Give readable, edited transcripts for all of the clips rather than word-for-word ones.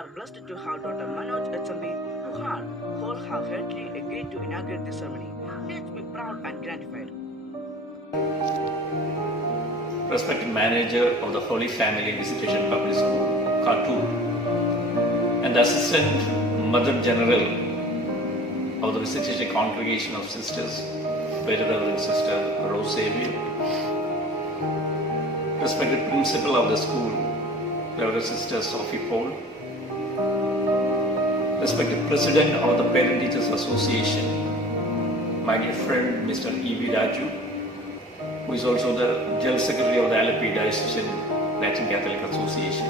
are blessed to have Dr. Manoj HMB who had wholeheartedly agreed to inaugurate the ceremony. Let's be proud and gratified. Respected manager of the Holy Family Visitation Public School, Khartoum, and the Assistant Mother General of the Visitation Congregation of Sisters, Very Reverend Sister Rose Xavier, respected Principal of the school, Reverend Sister Sophie Paul, respected President of the Parent Teachers Association, my dear friend Mr. E.V. Raju, who is also the General Secretary of the Alleppey Diocesan Latin Catholic Association,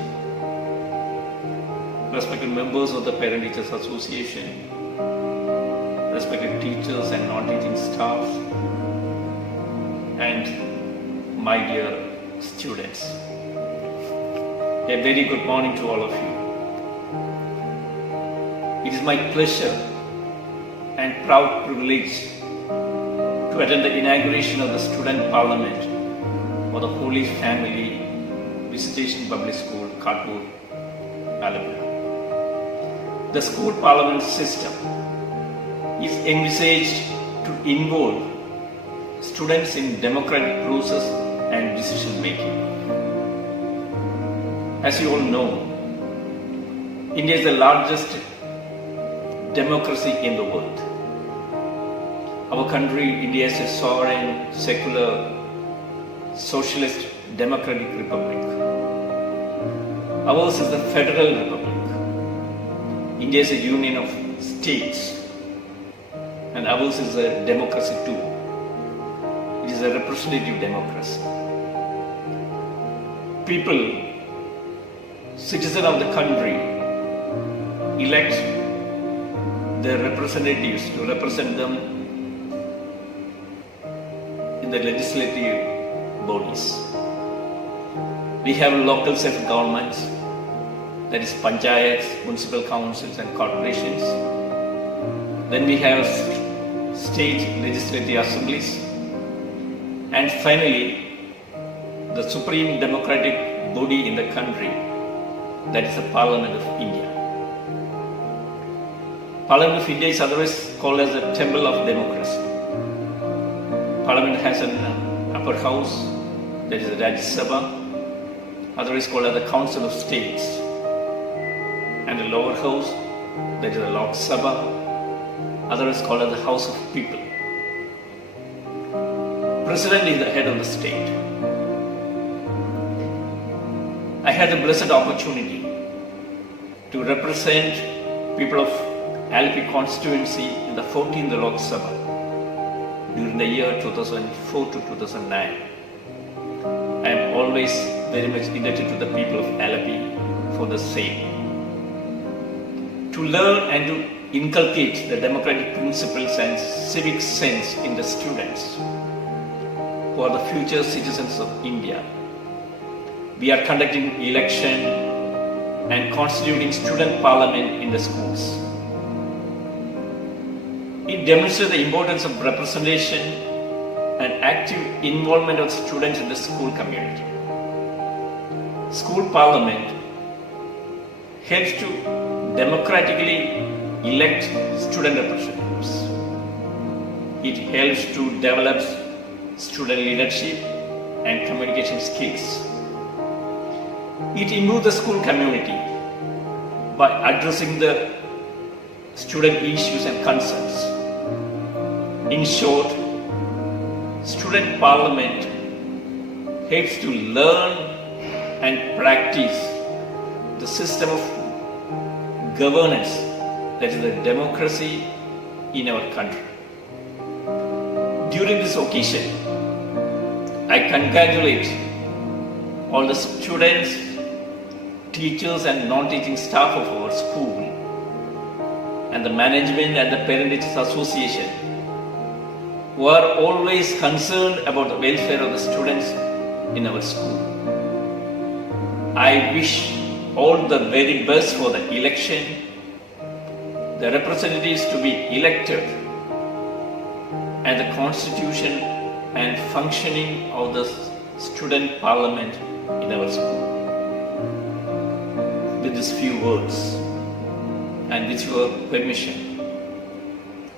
respected members of the Parent Teachers Association, respected teachers and non-teaching staff, and my dear students. A very good morning to all of you. It is my pleasure and proud privilege to attend the inauguration of the Student Parliament of the Holy Family Visitation Public School, Khartoum, Alabama. The school parliament system is envisaged to involve students in democratic process and decision making. As you all know, India is the largest democracy in the world. Our country, India, is a sovereign, secular, socialist, democratic republic. Ours is the federal republic. India is a union of states, and ours is a democracy too. It is a representative democracy. People, citizens of the country, elect their representatives to represent them in the legislative bodies. We have local self-governments, that is panchayats, municipal councils and corporations. Then we have state legislative assemblies. And finally, the supreme democratic body in the country, that is the Parliament of India. Parliament of India is otherwise called as the temple of democracy. Parliament has an upper house, that is the Rajya Sabha, otherwise called as the Council of States, and the lower house, that is the Lok Sabha, otherwise called as the House of People. President is the head of the state. I had the blessed opportunity to represent people of Alleppey constituency in the 14th Lok Sabha during the year 2004 to 2009. I am always very much indebted to the people of Alleppey for the same. To learn and to inculcate the democratic principles and civic sense in the students who are the future citizens of India, we are conducting election and constituting student parliament in the schools. It demonstrates the importance of representation and active involvement of students in the school community. School parliament helps to democratically elect student representatives. It helps to develop student leadership and communication skills. It improves the school community by addressing the student issues and concerns. In short, student parliament helps to learn and practice the system of governance, that is the democracy in our country. During this occasion, I congratulate all the students, teachers and non-teaching staff of our school and the management and the Parent Teachers Association who are always concerned about the welfare of the students in our school. I wish all the very best for the election, the representatives to be elected, and the constitution and functioning of the student parliament in our school. with these few words, and with your permission,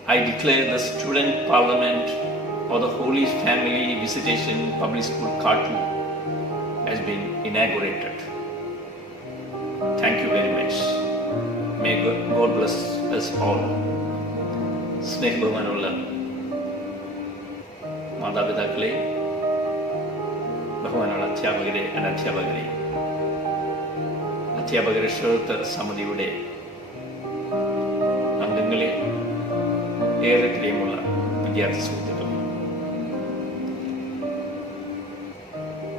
I declare the Student Parliament or the Holy Family Visitation Public School Khatli has been inaugurated. Thank you very much. May God bless us all. സ്നേഹബഹുമാനമുള്ള മാതാപിതാക്കളെ, ബഹുമാനമുള്ള അധ്യാപകരെ, അനധ്യാപകരെ, അധ്യാപക രക്ഷാകർതൃ സമിതിയുടെ അംഗങ്ങളെ, ഏറെ പ്രിയമുള്ള വിദ്യാർത്ഥി സുഹൃത്തുക്കളെ,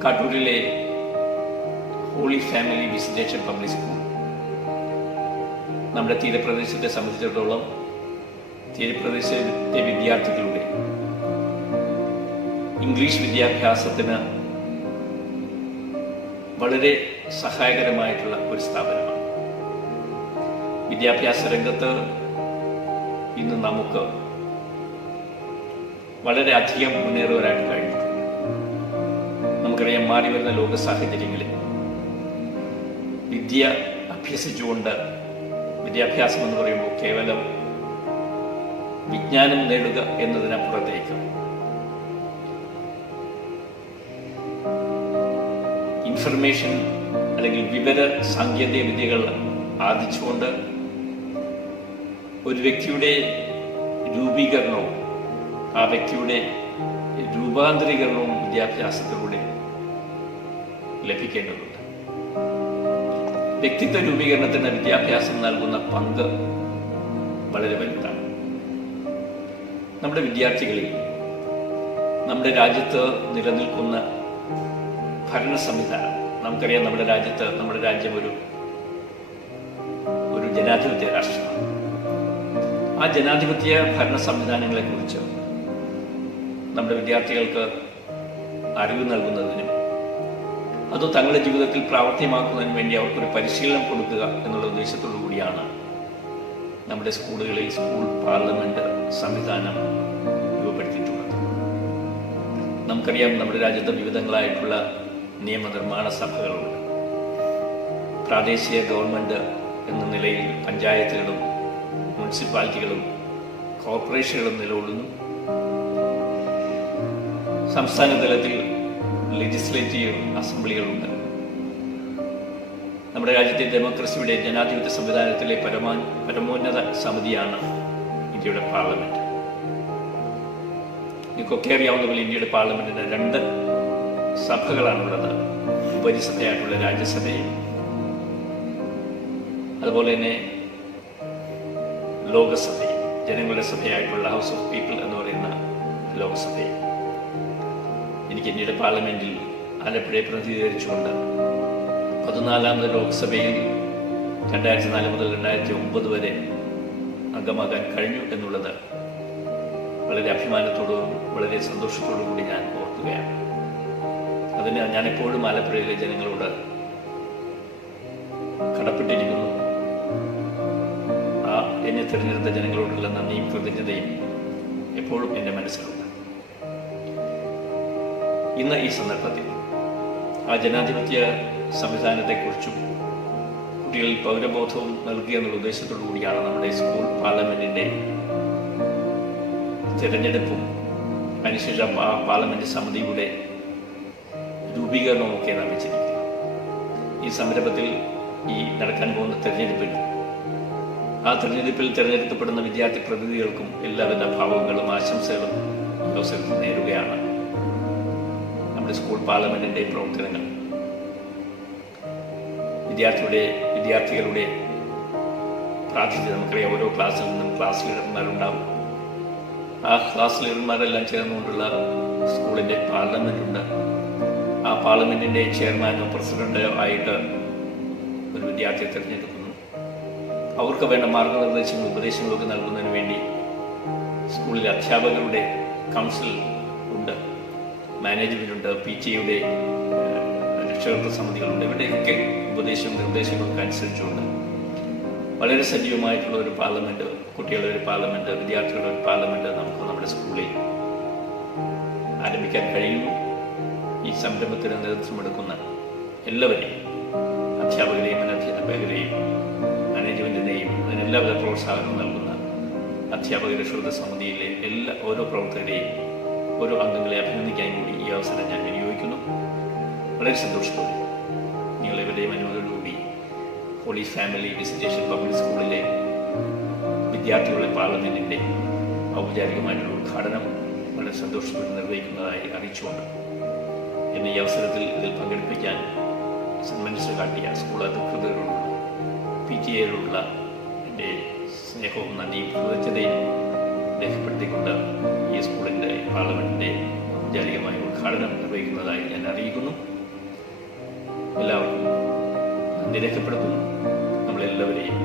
കാട്ടൂരിലെ holy family visitation public school നമ്മുടെ തീരപ്രദേശത്തെ സംബന്ധിച്ചിടത്തോളം തീരപ്രദേശത്തെ വിദ്യാർത്ഥികളുടെ ഇംഗ്ലീഷ് വിദ്യാഭ്യാസത്തിന് വളരെ സഹായകരമായിട്ടുള്ള ഒരു സ്ഥാപനമാണ്. വിദ്യാഭ്യാസ രംഗത്ത് ഇന്ന് നമുക്ക് വളരെ അധികം മുന്നേറുവാനായിട്ട് കഴിഞ്ഞിട്ടുണ്ട്. നമുക്കറിയാം, മാറി വരുന്ന ലോക സാഹചര്യങ്ങളിൽ വിദ്യ അഭ്യസിച്ചുകൊണ്ട്, വിദ്യാഭ്യാസം എന്ന് പറയുമ്പോൾ കേവലം വിജ്ഞാനം നേടുക എന്നതിനപ്പുറത്തേക്ക് ഇൻഫർമേഷൻ അല്ലെങ്കിൽ വിവര സാങ്കേതിക വിദ്യകൾ ആർജിച്ചുകൊണ്ട് ഒരു വ്യക്തിയുടെ രൂപീകരണവും ആ വ്യക്തിയുടെ രൂപാന്തരീകരണവും വിദ്യാഭ്യാസത്തിലൂടെ ലഭിക്കേണ്ടതുണ്ട്. വ്യക്തിത്വ രൂപീകരണത്തിന് വിദ്യാഭ്യാസം നൽകുന്ന പങ്ക് വളരെ വലുതാണ്. നമ്മുടെ വിദ്യാർത്ഥികളിൽ നമ്മുടെ രാജ്യത്ത് നിലനിൽക്കുന്ന ഭരണ സംവിധാനം, നമുക്കറിയാം, നമ്മുടെ രാജ്യം ഒരു ജനാധിപത്യ രാഷ്ട്രമാണ്. ആ ജനാധിപത്യ ഭരണ സംവിധാനങ്ങളെ കുറിച്ച് നമ്മുടെ വിദ്യാർത്ഥികൾക്ക് അറിവ് നൽകുന്നതിനും അത് തങ്ങളുടെ ജീവിതത്തിൽ പ്രാവർത്തികമാക്കുന്നതിന് വേണ്ടി അവർക്കൊരു പരിശീലനം കൊടുക്കുക എന്നുള്ള ഉദ്ദേശത്തോടു കൂടിയാണ് നമ്മുടെ സ്കൂളുകളിൽ സ്കൂൾ പാർലമെന്റ് സംവിധാനം രൂപപ്പെടുത്തിയിട്ടുള്ളത്. നമുക്കറിയാം, നമ്മുടെ രാജ്യത്ത് വിവിധങ്ങളായിട്ടുള്ള നിയമനിർമ്മാണ സഭകളുണ്ട്. പ്രാദേശിക ഗവൺമെന്റ് എന്ന നിലയിൽ പഞ്ചായത്തുകളും മുനിസിപ്പാലിറ്റികളും കോർപ്പറേഷനുകളും നിലകൊള്ളുന്നു. സംസ്ഥാന തലത്തിൽ ലെജിസ്ലേറ്റീവ് അസംബ്ലികളുണ്ട്. നമ്മുടെ രാജ്യത്തെ ഡെമോക്രസിയുടെ ജനാധിപത്യ സംവിധാനത്തിലെ പരമോന്നത സമിതിയാണ് ഇന്ത്യയുടെ പാർലമെന്റ്. നിങ്ങൾക്കൊക്കെ അറിയാവുന്ന പോലെ ഇന്ത്യയുടെ പാർലമെന്റിന് 2 സഭകളാണുള്ളത്. ഉപരിസഭയായിട്ടുള്ള രാജ്യസഭയും അതുപോലെ തന്നെ ലോകസഭയും, ജനങ്ങളുടെ സഭയായിട്ടുള്ള ഹൗസ് ഓഫ് പീപ്പിൾ എന്ന് പറയുന്ന ലോകസഭയും. എനിക്ക് ഇന്ത്യയുടെ പാർലമെന്റിൽ ആലപ്പുഴയെ പ്രതിനിധീകരിച്ചുകൊണ്ട് 14ാമത് ലോക്സഭയിൽ 2004 മുതൽ 2009 വരെ അംഗമാകാൻ കഴിഞ്ഞു എന്നുള്ളത് വളരെ അഭിമാനത്തോടും വളരെ സന്തോഷത്തോടും കൂടി ഞാൻ ഓർക്കുകയാണ്. അതിന് ഞാനെപ്പോഴും ആലപ്പുഴയിലെ ജനങ്ങളോട് കടപ്പെട്ടിരിക്കുന്നു. എന്നെ തിരഞ്ഞെടുത്ത ജനങ്ങളോടുള്ള നന്ദിയും കൃതജ്ഞതയും എപ്പോഴും എൻ്റെ മനസ്സിലുണ്ട്. ഇന്ന് ഈ സന്ദർഭത്തിൽ ആ ജനാധിപത്യ സംവിധാനത്തെക്കുറിച്ചും കുട്ടികളിൽ പൗരബോധവും നൽകുക എന്നുള്ള ഉദ്ദേശത്തോടു കൂടിയാണ് നമ്മുടെ സ്കൂൾ പാർലമെന്റിന്റെ തിരഞ്ഞെടുപ്പും അതിനുശേഷം ആ പാർലമെന്റ് സമിതിയുടെ രൂപീകരണവും ഒക്കെ നിർമ്മിച്ചിരിക്കുക. ഈ സംരംഭത്തിൽ ഈ നടക്കാൻ പോകുന്ന തെരഞ്ഞെടുപ്പിൽ തിരഞ്ഞെടുക്കപ്പെടുന്ന വിദ്യാർത്ഥി പ്രതിനിധികൾക്കും എല്ലാവിധ ഭാവങ്ങളും ആശംസകളും ഈ അവസരത്തിൽ നേരുകയാണ്. നമ്മുടെ സ്കൂൾ പാർലമെന്റിന്റെ പ്രവർത്തനങ്ങൾ വിദ്യാർത്ഥികളുടെ പ്രാതിനിധ്യം നമുക്കറിയാം. ഓരോ ക്ലാസ്സിൽ നിന്നും ക്ലാസ് ലീഡർമാരുണ്ടാവും. ആ ക്ലാസ് ലീഡർമാരെല്ലാം ചേർന്നുകൊണ്ടുള്ള സ്കൂളിന്റെ പാർലമെന്റ് ഉണ്ട്. ആ പാർലമെന്റിന്റെ ചെയർമാനോ പ്രസിഡന്റോ ആയിട്ട് ഒരു വിദ്യാർത്ഥിയെ തിരഞ്ഞെടുക്കുന്നു. അവർക്ക് വേണ്ട മാർഗനിർദ്ദേശങ്ങളും ഉപദേശങ്ങളൊക്കെ നൽകുന്നതിന് വേണ്ടി സ്കൂളിലെ അധ്യാപകരുടെ കൗൺസിൽ ഉണ്ട്, മാനേജ്മെന്റ് ഉണ്ട്, PTA രക്ഷകർതൃ സമിതികളുണ്ട്. ഇവരുടെയൊക്കെ ഉപദേശവും നിർദ്ദേശങ്ങളൊക്കെ അനുസരിച്ചുകൊണ്ട് വളരെ സജീവമായിട്ടുള്ള ഒരു പാർലമെന്റ്, കുട്ടികളുടെ ഒരു പാർലമെന്റ്, വിദ്യാർത്ഥികളുടെ ഒരു പാർലമെന്റ് നമുക്ക് നമ്മുടെ സ്കൂളിൽ ആരംഭിക്കാൻ കഴിയുന്നു. ഈ സംരംഭത്തിന് നേതൃത്വം എടുക്കുന്ന എല്ലാവരെയും, അധ്യാപകരെയും അധ്യാപകരെയും മാനേജ്മെൻറ്റിനെയും അതിനെല്ലാവിധ പ്രോത്സാഹനവും നൽകുന്ന അധ്യാപക രക്ഷാ സമിതിയിലെ ഓരോ പ്രവർത്തകരെയും ഓരോ അംഗങ്ങളെ അഭിനന്ദിക്കാൻ കൂടി ഈ അവസരം ഞാൻ വിനിയോഗിക്കുന്നു. വളരെ സന്തോഷത്തോടെ നിങ്ങളെവരുടെയും അനുമതിയോടുകൂടി ഹോളി ഫാമിലി വിസിറ്റേഷൻ പബ്ലിക് സ്കൂളിലെ വിദ്യാർത്ഥികളുടെ പാർലമെൻറ്റിൻ്റെ ഔപചാരികമായിട്ടുള്ള ഉദ്ഘാടനം വളരെ സന്തോഷത്തോടെ നിർവഹിക്കുന്നതായി അറിയിച്ചുകൊണ്ട് എന്നെ ഈ അവസരത്തിൽ ഇതിൽ പങ്കെടുപ്പിക്കാൻ സന്മനസ് കാട്ടിയ സ്കൂൾ അധികൃതരോടുള്ള PTA-യോടുള്ള എൻ്റെ സ്നേഹവും നന്ദിയും കൃതജ്ഞതയും രേഖപ്പെടുത്തിക്കൊണ്ട് ഈ സ്കൂളിൻ്റെ പാർലമെൻറ്റിൻ്റെ ഔപചാരികമായ ഉദ്ഘാടനം നിർവഹിക്കുന്നതായി ഞാൻ അറിയിക്കുന്നു. എല്ലാവർക്കും നന്ദി രേഖപ്പെടുത്തുന്നു. നമ്മളെല്ലാവരെയും